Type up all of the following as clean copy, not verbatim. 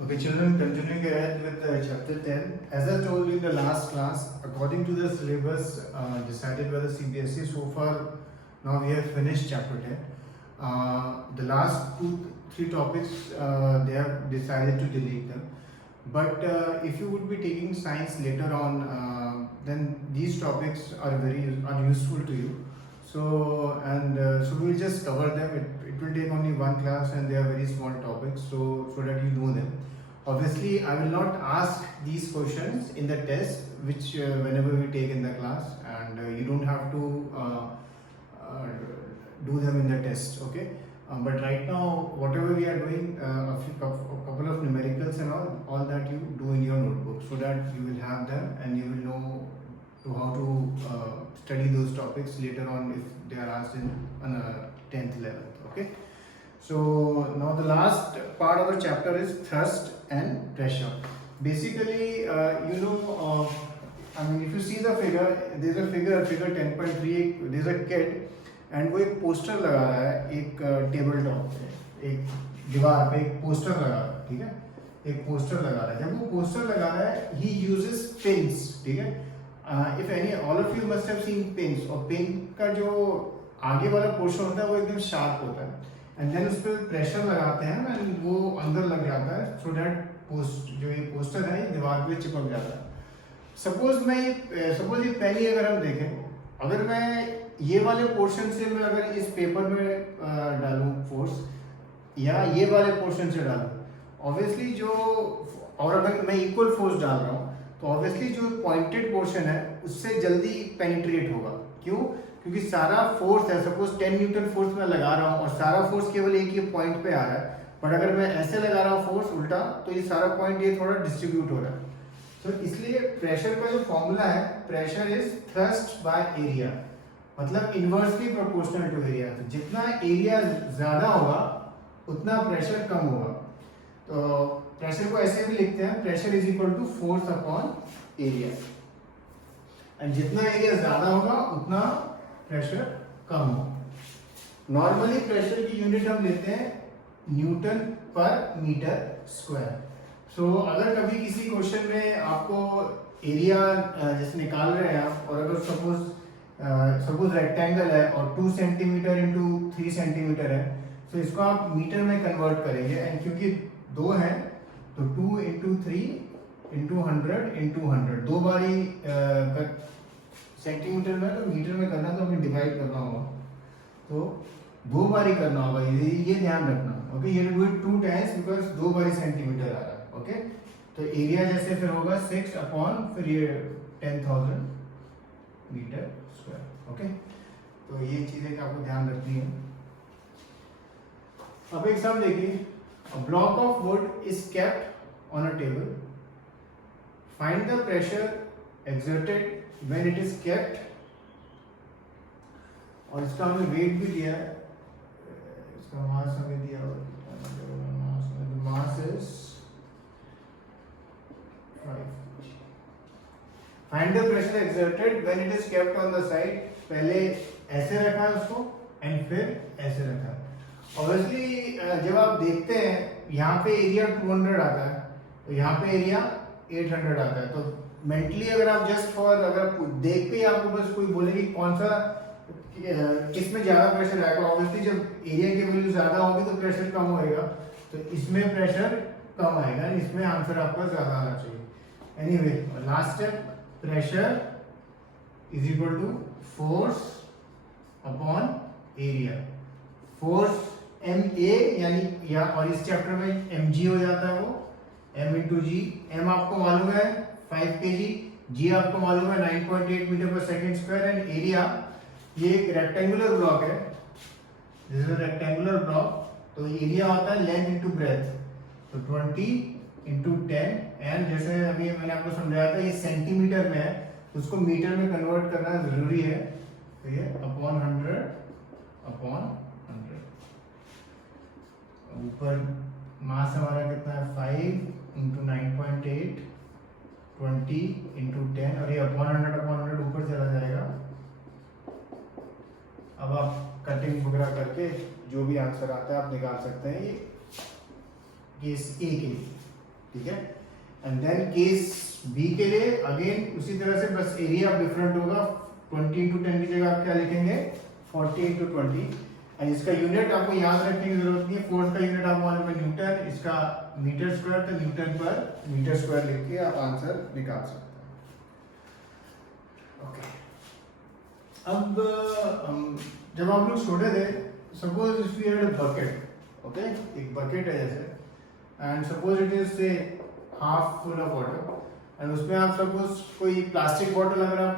Okay, children, continuing ahead with chapter 10. As I told you in the last class, according to the syllabus decided by the CBSE, so far now we have finished chapter 10. The last three topics they have decided to delete them. But if you would be taking science later on, then these topics are useful to you. So we'll just cover them. It will take only one class, and they are very small topics, so that you know them. Obviously, I will not ask these questions in the test, which whenever we take in the class, and you don't have to do them in the test. Okay. But right now, whatever we are doing, a couple of numericals and all that you do in your notebook, so that you will have them and you will know how to study those topics later on if they are asked on a 10th level. Okay. So now the last part of the chapter is thrust and pressure. Basically, I mean, if you see the figure, there's a figure 10.3. There's a kid and वो एक poster लगा रहा है एक table top पे, एक दीवार पे एक पोस्टर लगा रहा है, ठीक है, एक पोस्टर लगा रहा है. जब वो पोस्टर लगा रहा है ही यूजेस पिन्स, ठीक है. If any all of you must have seen pins, और पिन का जो आगे वाला पोर्शन होता है वो एकदम शार्प होता है, एंड देन उस पर प्रेशर लगाते हैं एंड वो अंदर लग जाता है, सो दैट जो ये पोस्टर है दीवार पे चिपक जाता है. सपोज ये पेन ही अगर हम देखें, अगर मैं ये वाले पोर्शन से मैं अगर इस पेपर में डालूं फोर्स, या ये वाले पोर्शन से डालूं, ऑब्वियसली जो, और अगर मैं इक्वल फोर्स डाल रहा हूँ तो ऑब्वियसली जो पॉइंटेड पोर्शन है उससे जल्दी पेनिट्रेट होगा. क्यों? क्योंकि सारा फोर्स है, सपोज 10 न्यूटन फोर्स मैं लगा रहा हूँ और सारा फोर्स केवल एक ही पॉइंट पे आ रहा है, बट अगर मैं ऐसे लगा रहा हूँ फोर्स उल्टा, तो ये सारा पॉइंट ये थोड़ा डिस्ट्रीब्यूट हो रहा है. तो इसलिए प्रेशर का जो फॉर्मूला है, pressure is thrust by area, मतलब इनवर्सली प्रोपोर्शनल टू एरिया. तो जितना एरिया ज्यादा होगा उतना प्रेशर कम होगा. तो प्रेशर को ऐसे भी लिखते हैं, pressure is equal to force upon area, and जितना एरिया ज्यादा होगा उतना प्रेशर कम होगा. नॉर्मली प्रेशर की यूनिट हम लेते हैं न्यूटन पर मीटर स्क्वायर. सो अगर कभी किसी क्वेश्चन में आपको एरिया जैसे निकाल रहे हैं आप, और अगर सपोज रेक्टेंगल है और 2 सेंटीमीटर इंटू 3 सेंटीमीटर है, तो इसको आप मीटर में कन्वर्ट करेंगे, एंड क्योंकि 2 है तो 2 इंटू 3 इंटू 100 इंटू 100, 2 बारी सेंटीमीटर में, तो मीटर में करना तो हमें डिवाइड करना होगा, तो 2 बारी करना होगा, ये ध्यान रखना. ओके, ये डू इट 2 टाइम्स बिकॉज 2 बारी सेंटीमीटर आ रहा है. ओके, तो एरिया जैसे फिर होगा 6 अपॉन फिर ये 10,000 मीटर स्क्वायर. ओके, तो ये चीजें आपको ध्यान रखनी है. अब एक सम देखिए, a block of wood is kept on a table. Find the pressure exerted when it is kept. और इसका हमें वेट भी दिया है, इसका मास हमें दिया हुआ, mass is 5. Find the pressure exerted when it is kept on the side. पहले ऐसे रखा है उसको एंड फिर ऐसे रखा है. ऑब्वियसली जब आप देखते हैं यहाँ पे एरिया 200 आता है, तो यहाँ पे एरिया 800 आता है. तो मेंटली अगर आप जस्ट फॉर, अगर देख के आपको बस कोई बोले कि कौन सा किसमें ज्यादा प्रेशर आएगा, ऑब्वियसली जब एरिया की वैल्यू ज्यादा होगी तो प्रेशर कम होएगा, तो इसमें प्रेशर कम आएगा, इसमें आंसर आपका ज्यादा आना चाहिए. Anyway, last step, pressure is equal to force upon area. Force M A यानी, या और इस चैप्टर में एम जी हो जाता है, वो एम इंटू जी. एम आपको मालूम है 5 kg, जी आपको मालूम है 9.8 मीटर पर सेकेंड स्क्वायर, एंड एरिया, ये एक रेक्टेंगुलर ब्लॉक है, this is a rectangular block, तो एरिया होता है लेंथ इंटू ब्रेथ, तो 20 इंटू 10, एंड जैसे अभी मैंने आपको समझाया था ये सेंटीमीटर में है, तो उसको मीटर में कन्वर्ट करना जरूरी है, तो ये अपॉन 100 अपॉन 100. ऊपर मास हमारा कितना है 5 इंटू 9.8, 20 इंटू 10, और ये अपॉन 100 ऊपर चला जाएगा. अब आप कटिंग वगैरह करके जो भी आंसर आता है आप निकाल सकते हैं. ये केस ए के लिए. ठीक है। एंड देन केस बी के लिए अगेन उसी तरह से, बस एरिया डिफरेंट होगा, 20x10 की जगह आप क्या लिखेंगे 40x20। एंड इसका यूनिट आपको याद रखने की जरूरत नहीं है, फोर्स का यूनिट आपको मालूम है न्यूटन, इसका मीटर स्क्वायर, तो न्यूटन पर मीटर स्क्वायर लिख के आप आंसर निकाल सकते हैं। ओके, अब जब आप लोग छोटे थे, suppose if you had a bucket, okay, एक बकेट है जैसे, एंड सपोज इट इज से half full of water, and उसमें आप सपोज कोई प्लास्टिक बॉटल अगर आप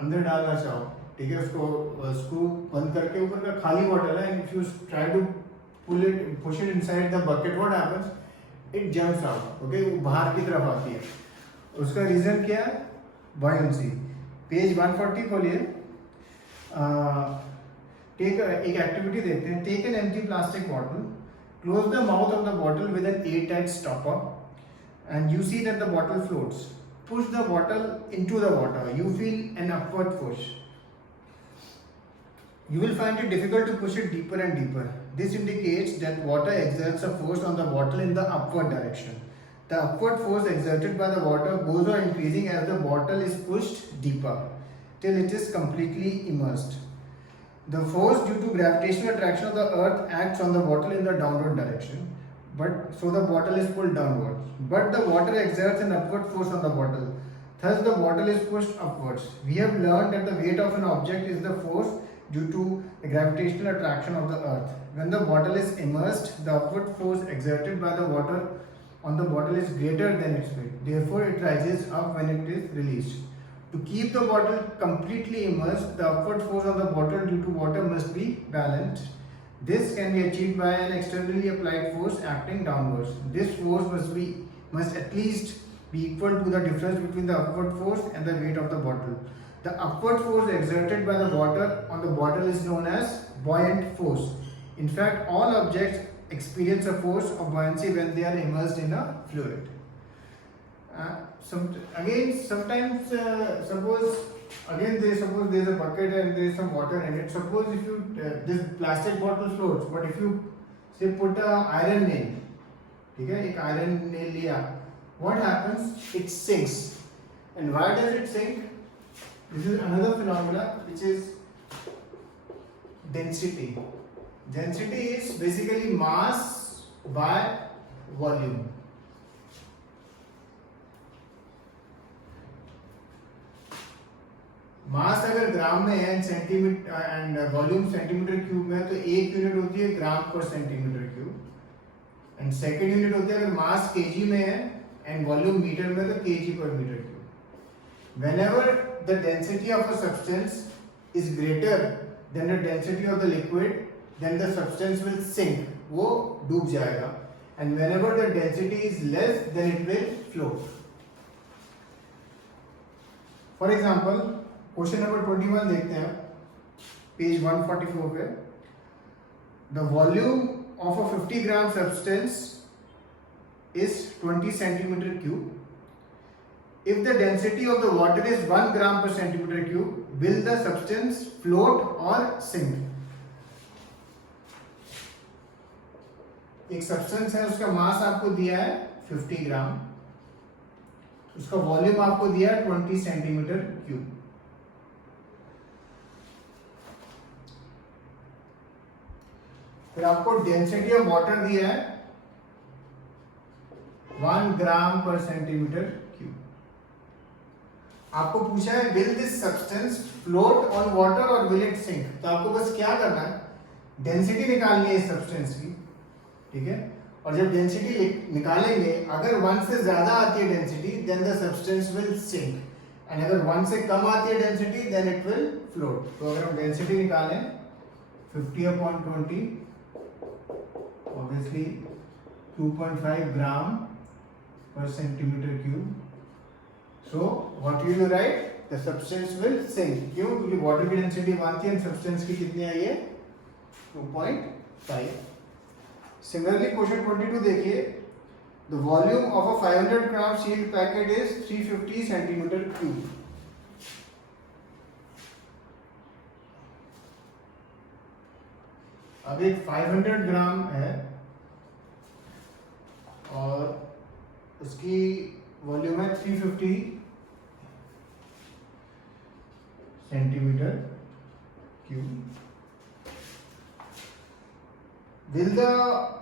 अंदर डालना चाहो, ठीक है, उसको स्क्रू बंद करके ऊपर का खाली बॉटल है, and if you try to push it inside the bucket, what happens, it jumps out, okay, वो बाहर की तरफ आती है। उसका रीजन क्या है, बॉयंसी। पेज 140 खोलिए, टेक एक एक्टिविटी देखते हैं। Take an empty plastic bottle, close the mouth of the bottle with an air tight stopper, and you see that the bottle floats. Push the bottle into the water. You feel an upward push. You will find it difficult to push it deeper and deeper. This indicates that water exerts a force on the bottle in the upward direction. The upward force exerted by the water goes on increasing as the bottle is pushed deeper till it is completely immersed. The force due to gravitational attraction of the earth acts on the bottle in the downward direction. But so the bottle is pulled downwards. But the water exerts an upward force on the bottle. Thus the bottle is pushed upwards. We have learned that the weight of an object is the force due to the gravitational attraction of the earth. When the bottle is immersed, the upward force exerted by the water on the bottle is greater than its weight. Therefore it rises up when it is released. To keep the bottle completely immersed, the upward force on the bottle due to water must be balanced. This can be achieved by an externally applied force acting downwards. This force must at least be equal to the difference between the upward force and the weight of the bottle. The upward force exerted by the water on the bottle is known as buoyant force. In fact, all objects experience a force of buoyancy when they are immersed in a fluid. Sometimes suppose there's a bucket and there's some water in it. Suppose if you this plastic bottle floats, but if you say put a iron nail, ठीक है, एक iron nail लिया, what happens? It sinks. And why does it sink? This is another phenomena which is density. Density is basically mass by volume. मास अगर ग्राम में है and centimetre and volume centimetre cube में, तो एक यूनिट होती है ग्राम per centimetre cube, and second unit होती है अगर मास केजी में है एंड वॉल्यूम मीटर में, तो kg per metre cube. Whenever the density of a substance is greater than the density of the liquid, then the substance will sink, वो डूब जाएगा, and whenever the density is less than it will float. For example question number 21 देखते हैं, page 144 पे। The volume of a 50 gram substance is 20 centimetre cube. If the density of the water is 1 gram per centimetre cube, will the substance float और sink. एक substance है, उसका मास आपको दिया है 50 ग्राम, उसका वॉल्यूम आपको दिया है 20 सेंटीमीटर क्यूब। फिर आपको डेंसिटी ऑफ वाटर दिया है 1 ग्राम पर सेंटीमीटर क्यूब। आपको पूछा है will this substance float on water और विल इट सिंक। तो आपको बस क्या करना है, डेंसिटी निकालनी है इस सब्सटेंस की, ठीक है, और जब डेंसिटी निकालेंगे, अगर 1 से ज्यादा आती है density, then the substance will sink, and अगर 1 से कम आती है density, then it will float. तो अगर हम डेंसिटी निकालें 50/20, obviously 2.5 gram per centimeter cube. So what will you write? The substance will sink. क्यों? क्योंकि water की density 1 थी, and substance की कितनी आई है 2.5। Similarly question 22 देखिए, the volume of a 500 gram sealed packet is 350 centimeter cube. अब एक 500 ग्राम है और उसकी वॉल्यूम है 350 centimetre cube. Will the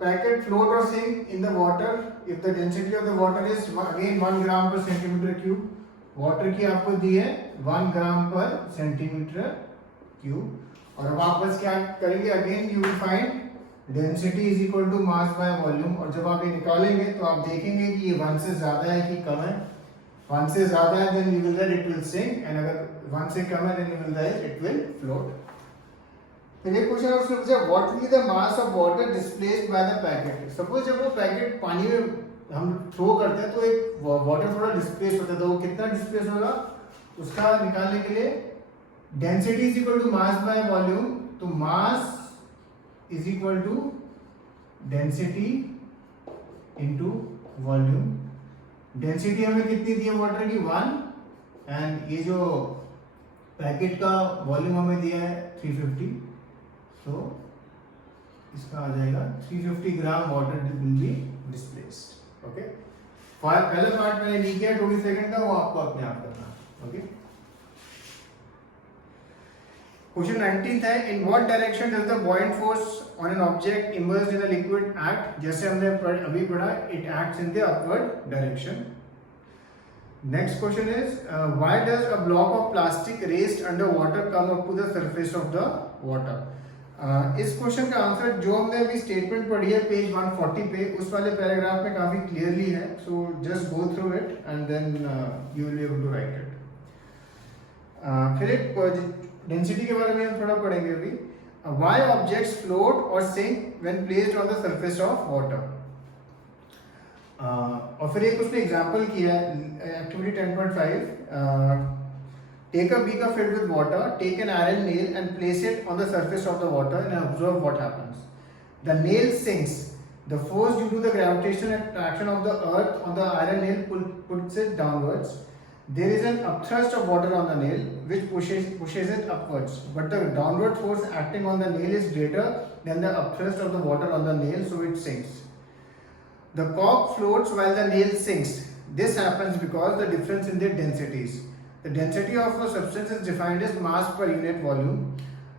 packet float or sink in the water if the density of the water is again 1 gram per centimeter cube? Water की आपको दी है 1 gram per centimetre cube. और अब आप बस क्या करेंगे, again you will find density is equal to mass by volume. और जब आप ये निकालेंगे तो आप देखेंगे कि ये 1 से ज्यादा है कि कम है. 1 से ज्यादा है then you will that it will sink, and अगर 1 से कम है then you will that it will float. फिर एक क्वेश्चन उसने पूछा what will be the mass of water displaced by the packet. Suppose जब वो पैकेट पानी में हम थ्रो करते हैं तो एक वाटर थोड़ा डिस्प्लेस होता है, तो वो कितना डिस्प्लेस होगा उसका निकालने के लिए density is equal to mass by volume. तो mass is equal to density into volume. Density हमें कितनी दी है वाटर की 1, एंड ये जो पैकेट का वॉल्यूम हमें दिया है 350, तो इसका आ जाएगा 350 gram water will be displaced. Okay, पहला पार्ट मैंने नहीं किया 20 सेकंड का, वो आपको अपने आप करना. ओके, क्वेश्चन 19 है in what direction does the buoyant force on an object immersed in a liquid act. जैसे हमने अभी पढ़ा, it acts in the upward direction. Next question is why does a block of plastic raised under water come up to the surface of the water. इस question का answer जो हमने अभी statement पढ़ी है पेज 140 पे, उस वाले पैराग्राफ में काफी क्लियरली है. So just go through it and then you will be able to write it. फिर एक डेंसिटी के बारे में हम थोड़ा पढ़ेंगे अभी. व्हाई ऑब्जेक्ट्स फ्लोट और sink when placed on the surface of water. और फिर एक उसने एग्जांपल किया है activity 10.5. Take a beaker filled with water, take an iron nail and place it on the surface of the water and observe what happens. The nail sinks. The force due to the gravitational attraction of the earth on the iron nail puts it downwards. There is an upthrust of water on the nail which pushes it upwards. But the downward force acting on the nail is greater than the upthrust of the water on the nail, so it sinks. The cork floats while the nail sinks. This happens because the difference in their densities. The density of a substance is defined as mass per unit volume.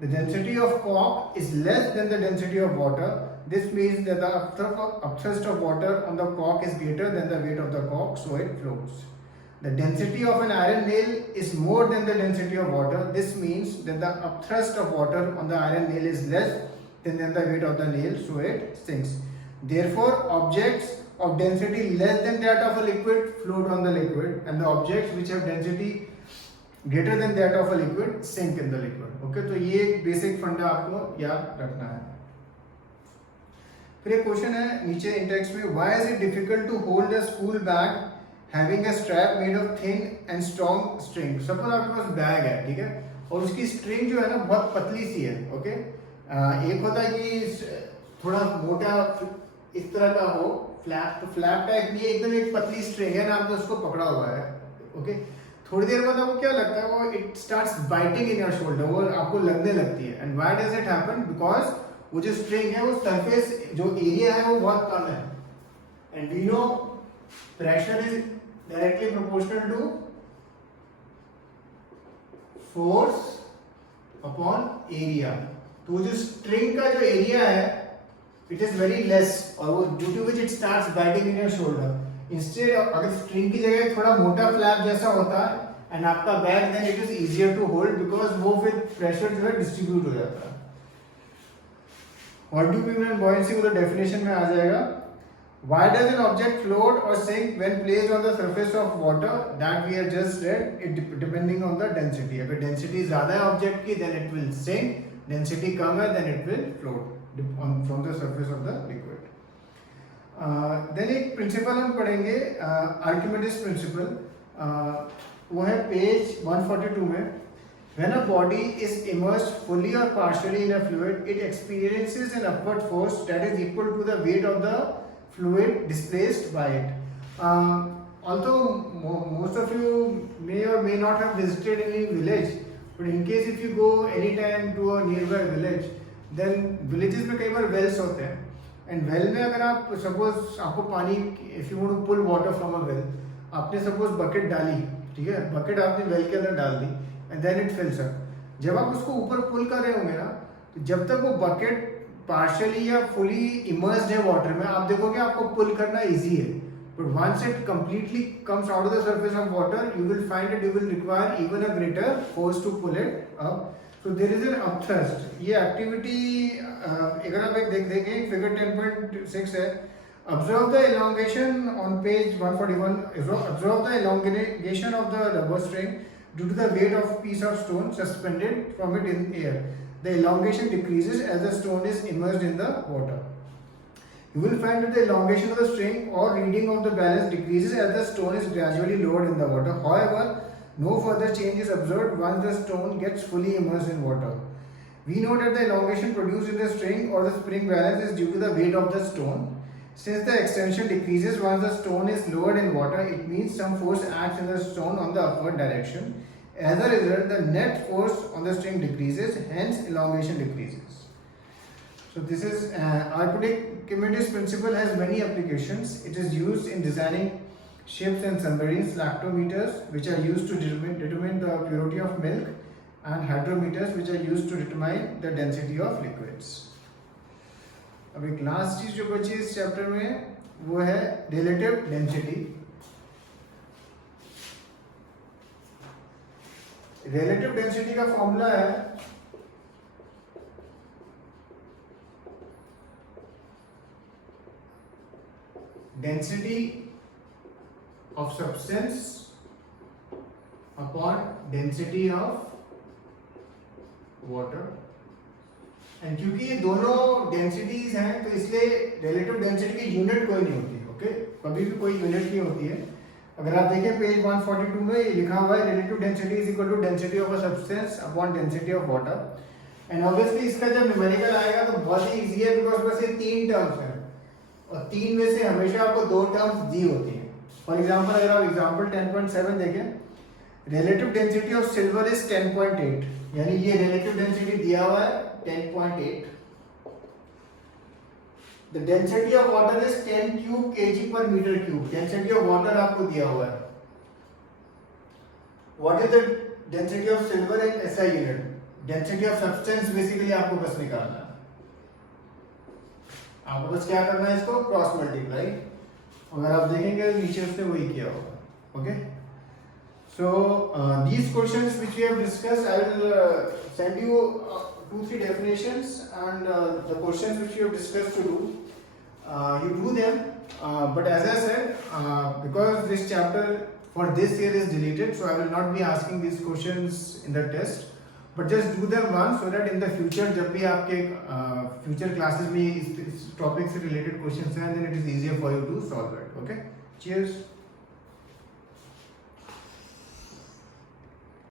The density of cork is less than the density of water. This means that the upthrust of water on the cork is greater than the weight of the cork, so it floats. The density of an iron nail is more than the density of water. This means that the upthrust of water on the iron nail is less than the weight of the nail, so it sinks. Therefore, objects of density less than that of a liquid float on the liquid, and the objects which have density greater than that of a liquid sink in the liquid. Okay, तो ये एक basic फंडा आपको याद रखना है. फिर एक क्वेश्चन है नीचे इन टेक्स्ट में, why is it difficult to hold a school bag having a strap made of thin and strong string. Suppose आपके पास बैग है, ठीक है, और उसकी स्ट्रिंग जो है ना बहुत पतली सी है. ओके, एक होता है कि थोड़ा मोटा इस तरह का हो फ्लैप, तो फ्लैप टाइप नहीं है, एकदम एक पतली स्ट्रिंग है ना, आपने उसको पकड़ा हुआ है. ओके, थोड़ी देर बाद आपको क्या लगता है, वो it starts biting in your shoulder, वो आपको लगने लगती है. And why does it happen, because वो जो स्ट्रिंग है वो सरफेस जो एरिया है वो बहुत कम है. And we know pressure is directly proportional to force upon area. तो जो स्ट्रिंग का जो एरिया है इट इज वेरी लेस, और वो due to which it starts biting in your shoulder. Instead अगर स्ट्रिंग की जगह थोड़ा मोटा फ्लैप जैसा होता है एंड आपका bag, then it is easier to hold, because वो फिर प्रेशर जो है डिस्ट्रीब्यूट हो जाता है. What do we mean buoyancy, वो तो डेफिनेशन में आ जाएगा. Why does an object float or sink when placed on the surface of water? That we have just read. It depending on the density. अगर density ज़्यादा है object की, then it will sink. Density कम है, then it will float from the surface of the liquid. Then एक principle हम पढ़ेंगे, Archimedes principle. वो है page 142 में. When a body is immersed fully or partially in a fluid, it experiences an upward force that is equal to the weight of the fluid displaced by it. Although most of you may or may not have visited any village, but in case if you go anytime to a nearby village, then villages में कई बार wells होते हैं, and well में अगर आप suppose आपको पानी, if you want to pull water from a well, आपने सपोज बकेट डाली, ठीक है, बकेट आपने वेल के अंदर डाल दी and then it fills up. जब आप उसको ऊपर पुल कर रहे होंगे ना, तो जब तक वो बकेट पार्शियली या फुली इमर्स्ड है वाटर में, आप देखोगे आपको पुल करना इजी है, but once it completely comes out of the surface of water, you will find it, you will require even a greater force to pull it up. So there is an upthrust. ये activity अगर आप एक देखें, figure 10.6 है, observe the elongation on page 141. Observe the elongation of the rubber string due to the weight of piece of stone suspended from it in air. The elongation decreases as the stone is immersed in the water. You will find that the elongation of the string or reading of the balance decreases as the stone is gradually lowered in the water. However, no further change is observed once the stone gets fully immersed in water. We know that the elongation produced in the string or the spring balance is due to the weight of the stone. Since the extension decreases once the stone is lowered in water, it means some force acts in the stone on the upward direction. As a result, the net force on the string decreases, hence elongation decreases. So this is Archimedes' principle has many applications. It is used in designing ships and submarines, lactometers, which are used to determine the purity of milk, and hydrometers, which are used to determine the density of liquids. अब एक last चीज जो बची इस chapter में वो है relative density. Relative density का फॉर्मूला है density of substance upon density of water. And क्योंकि ये दोनों डेंसिटीज हैं तो इसलिए रिलेटिव डेंसिटी की यूनिट कोई नहीं होती, ओके, कभी भी कोई यूनिट नहीं होती है। अगर आप देखें पेज 142 में ये लिखा हुआ है relative density is equal to density of a substance upon density of water. And obviously इसका जब न्यूमेरिकल आएगा तो बहुत ही इजी है, बिकॉज बस ये 3 टर्म्स हैं और 3 में से हमेशा आपको 2 टर्म्स दी होती हैं। फॉर एग्जाम्पल अगर आप एग्जाम्पल 10.7 देखें, relative density of silver is 10.8, यानी ये रिलेटिव डेंसिटी दिया हुआ है 10.8. The density of water is 10 cube kg per meter cube. Density of water आपको दिया हुआ है. What is the density of silver in SI unit? Density of substance basically आपको बस निकालना है. आपको बस क्या करना है, इसको क्रॉस मल्टीप्लाई. अगर आप देखेंगे नीचे उसने वही किया होगा. Okay? So these questions which we have discussed, I will send you 2-3 definitions and the questions which we have discussed to do. You do them, but as I said, because this chapter for this year is deleted, so I will not be asking these questions in the test. But just do them once so that in the future, जब भी आपके future classes में इस topic से related questions हैं, then it is easier for you to solve it. Okay? Cheers.